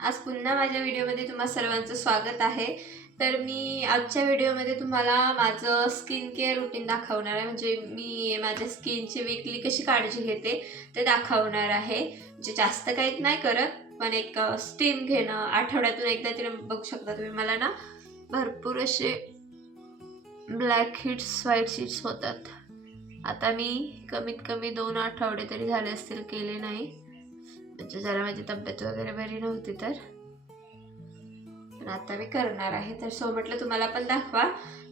आज पुन्हा माझ्या व्हिडिओमध्ये तुम्हा सर्वांचं स्वागत आहे. तर मी आजच्या व्हिडिओमध्ये तुम्हाला माझं स्किन केअर रुटीन दाखवणार आहे. म्हणजे मी माझ्या स्किनची वीकली कशी काळजी घेते ते दाखवणार आहे. म्हणजे जास्त काही नाही करत पण एक स्टीम घेणं आठवड्यातून एकदा तरी बघू शकता तुम्ही मला ना. भरपूर असे ब्लॅक हिट्स व्हाईट हिट्स होतात. आता मी कमीत कमी दोन आठवडे तरी झाले असतील केले नाही. म्हणजे जरा माझी तब्येत वगैरे बरी नव्हती तर. पण आता मी करणार आहे तर सो म्हटलं तुम्हाला पण दाखवा.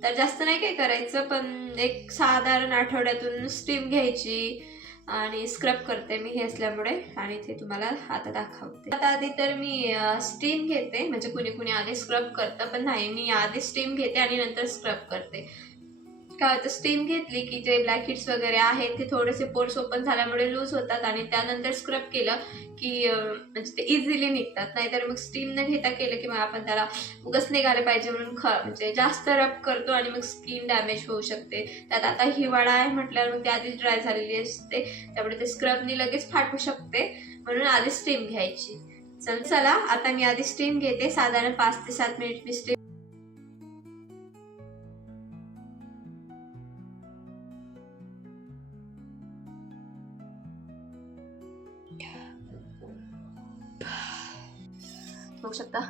तर जास्त नाही काय करायचं पण एक साधारण आठवड्यातून स्टीम घ्यायची आणि स्क्रब करते मी हे असल्यामुळे आणि ते तुम्हाला आता दाखवते. आता आधी तर मी स्टीम घेते म्हणजे कुणी कुणी आधी स्क्रब करतं पण नाही मी आधी स्टीम घेते आणि नंतर स्क्रब करते. काय होतं स्टीम घेतली की जे ब्लॅक हिट्स वगैरे आहेत ते थोडेसे पोर्स ओपन झाल्यामुळे लूज होतात आणि त्यानंतर स्क्रब केलं की म्हणजे ते इझिली निघतात. नाहीतर मग स्टीम न घेता केलं की मग आपण त्याला उगस निघाले पाहिजे म्हणून ख म्हणजे जास्त रब करतो आणि मग स्किन डॅमेज होऊ शकते. त्यात आता हिवाळा आहे म्हटल्यावर मग ती आधीच ड्राय झालेली असते. त्यामुळे ते स्क्रबनी लगेच फाटू शकते. म्हणून आधी स्टीम घ्यायची. चल चला आता मी आधी स्टीम घेते. साधारण पाच ते सात मिनिट मी स्टीम बघू शकता.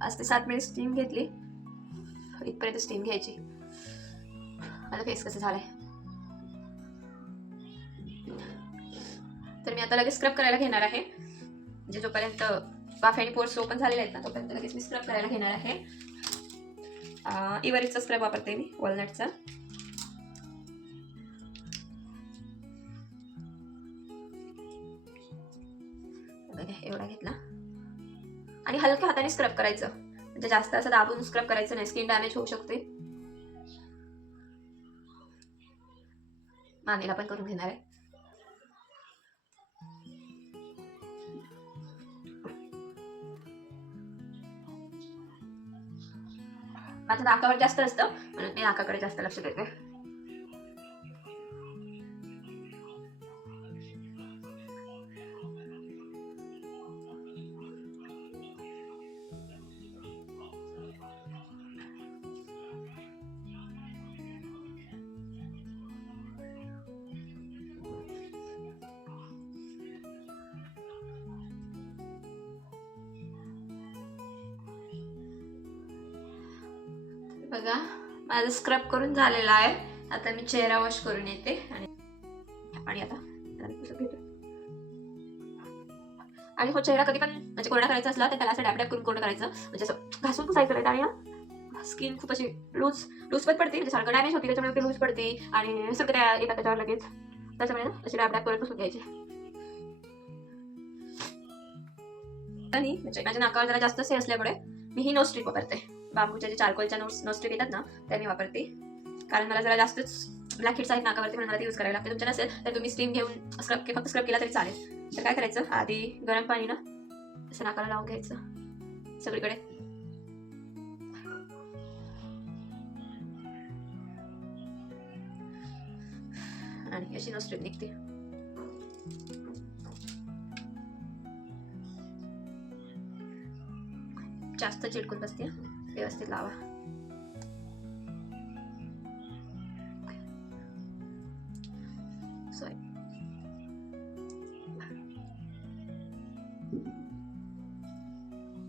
पाच ते सात मिनिट स्टीम घेतली. इथपर्यंत स्टीम घ्यायची. माझं फेस कसं झालंय? तर मी आता लगेच स्क्रब करायला घेणार आहे. म्हणजे जोपर्यंत वाफ आणि पोर्स ओपन झालेले आहेत ना तोपर्यंत लगेच मी स्क्रब करायला घेणार आहे. इवरीचा स्क्रब वापरते मी वॉलनटचा एवढा घेतला. आणि हलक्या हाताने स्क्रब करायचं. म्हणजे जास्त असं दाबून स्क्रब करायचं नाही. स्किन डॅमेज होऊ शकते. मानेला पण करून घेणार आहे. माझं नाकावर जास्त असतं. म्हणून मी नाकाकडे जास्त लक्ष देते. बघा. माझं स्क्रब करून झालेला आहे. आता मी चेहरा वॉश करून येते आणि आणि आता आणि हो चेहरा कधी पण म्हणजे कोरडा करायचा असला तर त्याला असं डॅप करून कोरडं करायचं. म्हणजे असं घासून पुसायचं नाही आणि स्किन खूप अशी लूज लूज पण पडते. म्हणजे सारखं डॅमेज होती त्याच्यामुळे ते लूज पडते. आणि सगळ्या येतात त्याच्यावर लगेच. त्याच्यामुळे ना अशी डॅप करून पुसून घ्यायचे. आणि म्हणजे माझ्या नाकावर जरा जास्त से असल्यामुळे मी ही नो स्ट्रीप वापरते. बांबूच्या जे चारकोलच्या नोट्स नो स्ट्रिप येतात ना त्या मी वापरते. कारण मला जरा जास्तच ब्लॅक हिट्स आहेत नाकावरती म्हणून मला ते यूज करायला लागते तुमच्या नसेल तर तुम्ही स्टीम घेऊन स्क्रब फक्त स्क्रब केला तरी चालेल. तर काय करायचं? आधी गरम पाणी ना असं नाकाला लावून घ्यायचं. सगळीकडे. आणि अशी नो निघते. जास्त चिटकून बसते व्यवस्थित लावा. सॉरी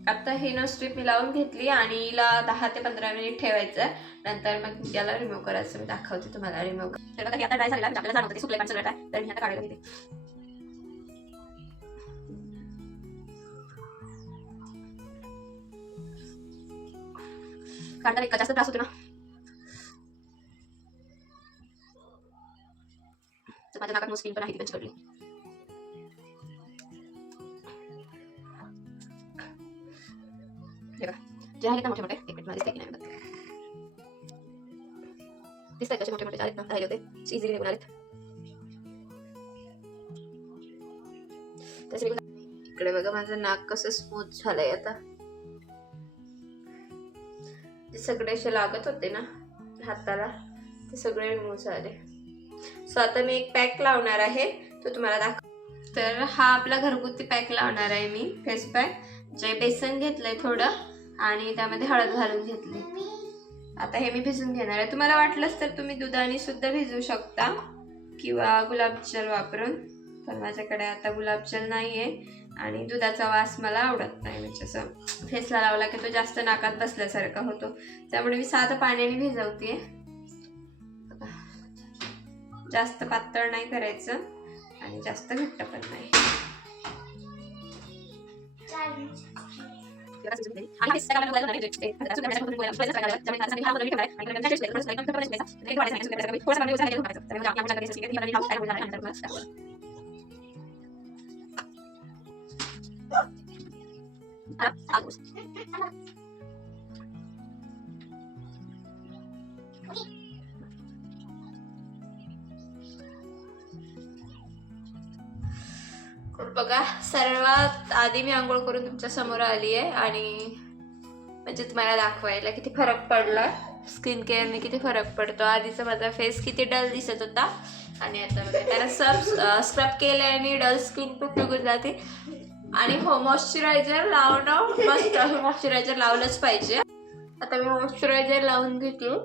आता ही नो स्ट्रीप मी लावून घेतली आणि हिला दहा ते पंधरा मिनिट ठेवायचं नंतर मग याला रिमूव्ह करायचं. मी दाखवते तुम्हाला रिमूव्ह तर बघा आता ड्राय झालेला आपल्याला जाणवतं ते सुकले पण सगळं ड्राय तर मी आता काढायला घेते. काढताना इतका जास्त त्रास होतो ना? तर माझ्या नाकात स्किन पण आहे ती पण चिकटली जे आहेत ना मोठे मोठे एक मिनिट मला दिसते की नाही बघा. दिसत कसे मोठे मोठे जे आहेत ना राहिले होते. इझिली निघून आलेत. तसे इकडे बघा माझं नाक कसं स्मूथ झालंय आता. ते सगळे असे लागत होते ना हाताला ते सगळे रिमूव्ह झाले. सो आता मी एक पॅक लावणार आहे तो तुम्हाला दाखव. तर हा आपला घरगुती पॅक लावणार आहे मी फेस पॅक जे बेसन घेतलंय थोडं आणि त्यामध्ये हळद घालून घेतली आता हे मी भिजून घेणार आहे. तुम्हाला वाटलंच तर तुम्ही दुधाने सुद्धा भिजू शकता किंवा गुलाबजल वापरून पण माझ्याकडे आता गुलाबजल नाही आहे आणि दुधाचा वास मला आवडत नाही म्हणजे असं फेसला लावला की तो जास्त नाकात बसल्यासारखा होतो. त्यामुळे मी साधं पाण्याने भिजवते जास्त पातळ नाही करायचं आणि जास्त घट्ट पण नाही. बघा सर्वात आधी मी आंघोळ करून तुमच्यासमोर आली आहे आणि म्हणजे तुम्हाला दाखवायला किती फरक पडला. स्किन केअरने किती फरक पडतो. आधीचा माझा फेस किती डल दिसत होता. आणि आता बघा त्याला सब स्क्रब केल्याने डल स्किन पण निघून जाते आणि हो मॉइश्चरायझर लावणं मस्त. मॉइश्चरायझर लावलंच पाहिजे. आता मी मॉइश्चरायझर लावून घेतो.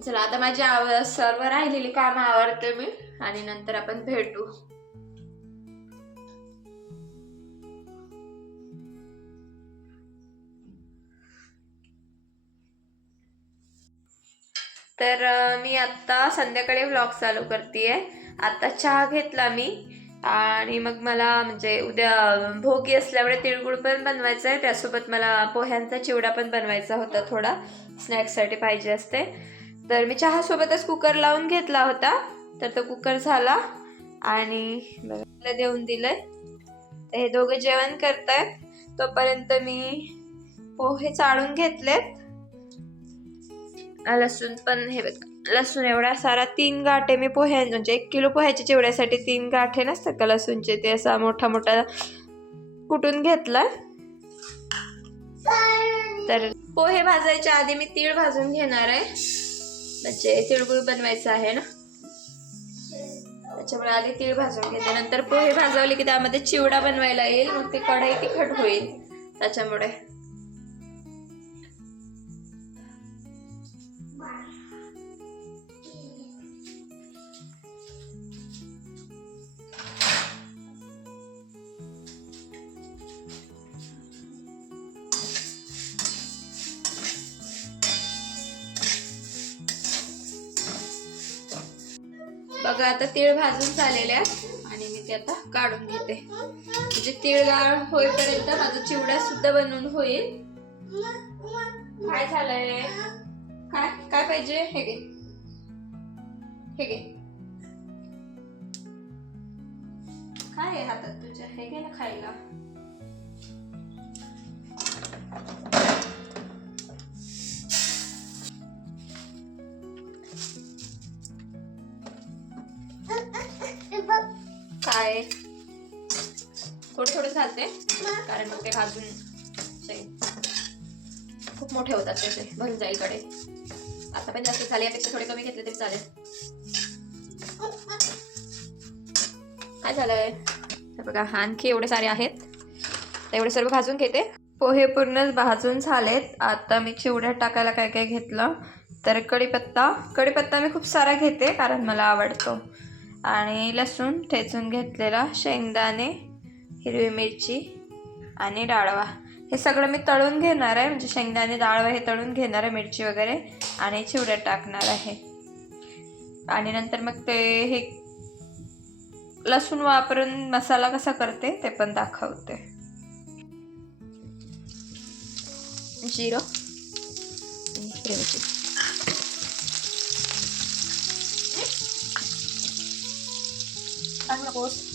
चला आता माझी आव सर्व राहिलेली कामं आवडते मी. आणि नंतर आपण भेटू. तर मी आत्ता संध्याकाळी व्लॉग चालू करते आता चहा घेतला मी. आणि मग मला म्हणजे उद्या भोगी असल्यामुळे तिळगुळ पण बनवायचं आहे. त्यासोबत मला पोह्यांचा चिवडा पण बनवायचा होता थोडा. स्नॅक्ससाठी पाहिजे असते. तर मी चहासोबतच कुकर लावून घेतला होता. तर तो कुकर झाला आणि देऊन दिलंय. तर हे दोघं जेवण करतायत. तोपर्यंत मी पोहे चाळून घेतलेत. लसूण पण हे बघ. लसूण एवढा सारा तीन गाठे मी पोह्या म्हणजे एक किलो पोह्याच्या चिवड्यासाठी तीन गाठे नसतात का लसूणचे? ते असा मोठा मोठा कुटून घेतला तर पोहे भाजायच्या आधी मी तीळ भाजून घेणार आहे. म्हणजे तिळगुळ बनवायचं आहे ना? त्याच्यामुळे आधी तीळ भाजून घेते. नंतर पोहे भाजवले की त्यामध्ये चिवडा बनवायला येईल मग ती कढई तिखट होईल त्याच्यामुळे. मग आता तीळ भाजून झालेले आहेत. आणि मी ते आता काढून घेते. म्हणजे तीळ गाळ होईपर्यंत माझा चिवडा सुद्धा बनवून होईल. काय झालंय? काय काय पाहिजे? हे घे. हे घे. काय आहे हातात तुझ्या? हे घे ना खायला. आहे. थोडे थोडं घालते कारण मग ते भाजून खूप मोठे होतात त्याचे भरून जाईल कडे. आता पण जास्त झाले यापेक्षा थोडे कमी घेतले तरी चालेल. काय झालंय? बघा आणखी एवढे सारे आहेत. तर एवढे सर्व भाजून घेते. पोहे पूर्णच भाजून झालेत. आता मी चिवड्यात टाकायला काय काय घेतलं तर कढीपत्ता. कढीपत्ता मी खूप सारा घेते कारण मला आवडतो. आणि लसूण ठेचून घेतलेला शेंगदाणे हिरवी मिरची आणि डाळवा. हे सगळं मी तळून घेणार आहे. म्हणजे शेंगदाणे डाळवा हे तळून घेणार आहे मिरची वगैरे आणि चिवड्यात टाकणार आहे. आणि नंतर मग ते हे लसूण वापरून मसाला कसा करते ते पण दाखवते. जिरं हिरवी मिरची. Tapos,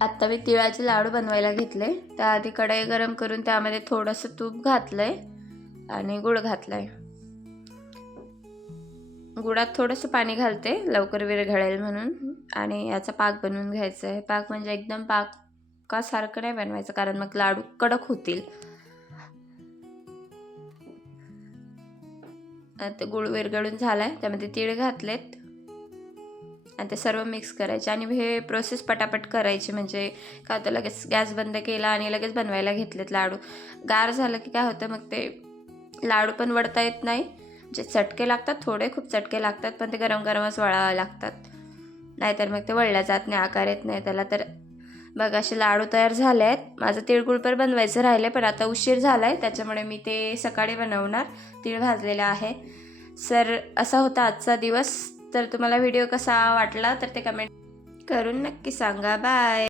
आत्ता मी तिळाचे लाडू बनवायला घेतले. त्याआधी कढई गरम करून त्यामध्ये थोडंसं तूप घातलंय आणि गुळ घातलाय. गुळात थोडंसं पाणी घालते लवकर विरघळेल म्हणून. आणि याचा पाक बनवून घ्यायचा आहे पाक म्हणजे एकदम पाकासारखं नाही बनवायचं कारण मग लाडू कडक होतील. आता ते गुळ विरघळून आहे त्यामध्ये तीळ घातलेत. आणि ते सर्व मिक्स करायचे आणि हे प्रोसेस पटापट करायची म्हणजे काय होतं लगेच गॅस बंद केला आणि लगेच बनवायला घेतलेत लाडू. गार झालं की काय होतं मग ते लाडू पण वडता येत नाही. जे चटके लागतात थोडे खूप चटके लागतात पण ते गरम गरमच वळावं लागतात. नाहीतर मग ते वळल्या जात नाही आकार येत नाही त्याला. तर बघ असे लाडू तयार झाले आहेत माझं तिळगुळ पण बनवायचं राहिलं पण आता उशीर झाला आहे त्याच्यामुळे मी ते सकाळी बनवणार. तीळ भाजलेलं आहे. सर असा होता आजचा दिवस. तर तुम्हाला व्हिडिओ कसा वाटला तर ते कमेंट करून नक्की सांगा. बाय!